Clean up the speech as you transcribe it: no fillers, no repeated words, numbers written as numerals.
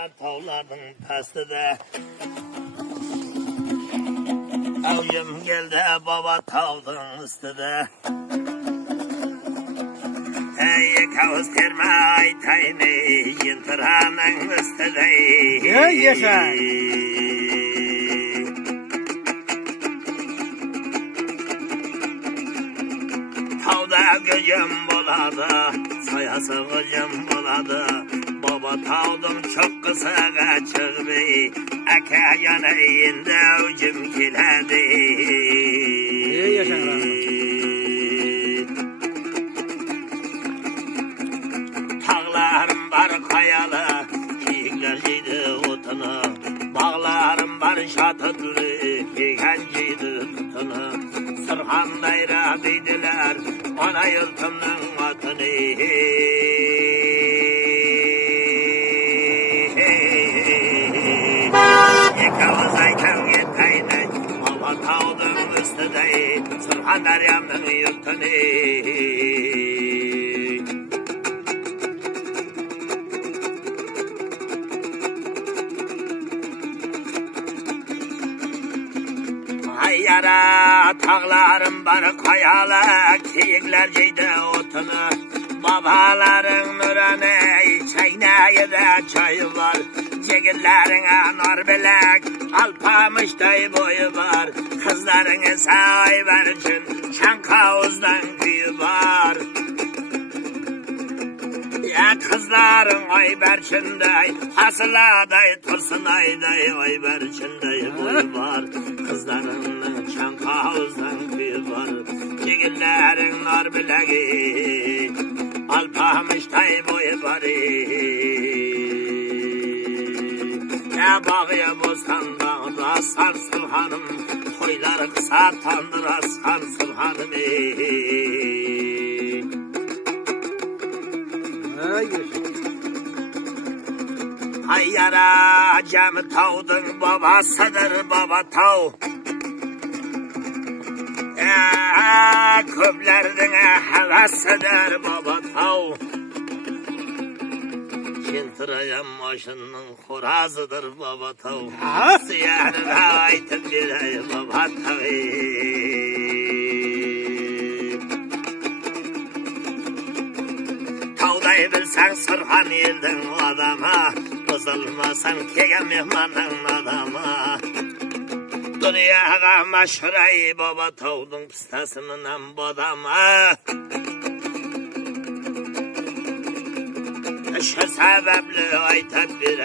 Tavların pastide Avcım geldi baba tavdın üstüde. Ey kavuz terme aytayni yintırhanın üstüde. Yaşa. Tavda gücüm buladı, sayası gücüm buladı. Baba tavdım çok kısa kaçırdı, aka yanayında ucum kiledi. Tağlarım var kayalı, kiyiklerciydi otunu. Bağlarım var şatıtlı, kigenciydi tutunu. Sırhan dayra deydiler, ana yıltımın atını. Yekavuz aytan yetaydı, baba tağdın üstüde, Sırhan deryamın yurtunu. Yara tağlarım var kayalı, kiyiklerciydi otunu. Babaların nurane, çaynayı da çayı var. Cegillerine nar bilek, alpamıştay boyu var. Kızlarını say verçin, Çankavuz'dan kıyı var. Ya kızların ay berçinday, hasıladay, tursunayday, ay berçinday boyu var. Kızların Çankavuz'dan kıyı var. Cigillerin nar bileği, alpamıştay boyu var. Ya bağıya bostanda sarsıl hanım, toyları kısa tandıra sarsıl hanım. Ay yara cem tavdın babasıdır baba tav. Köplerden hevasıdır baba tav. Çintırayan başının horazıdır baba tav. Siyahını aytıp bir baba tav. Tavdayı bilsen Sırhan yıldın adama, bozulmasan kege mihmanın adama. Dünyaya maşhurayı baba tavdın pistasının bodama. Şu sebeple aytıp bir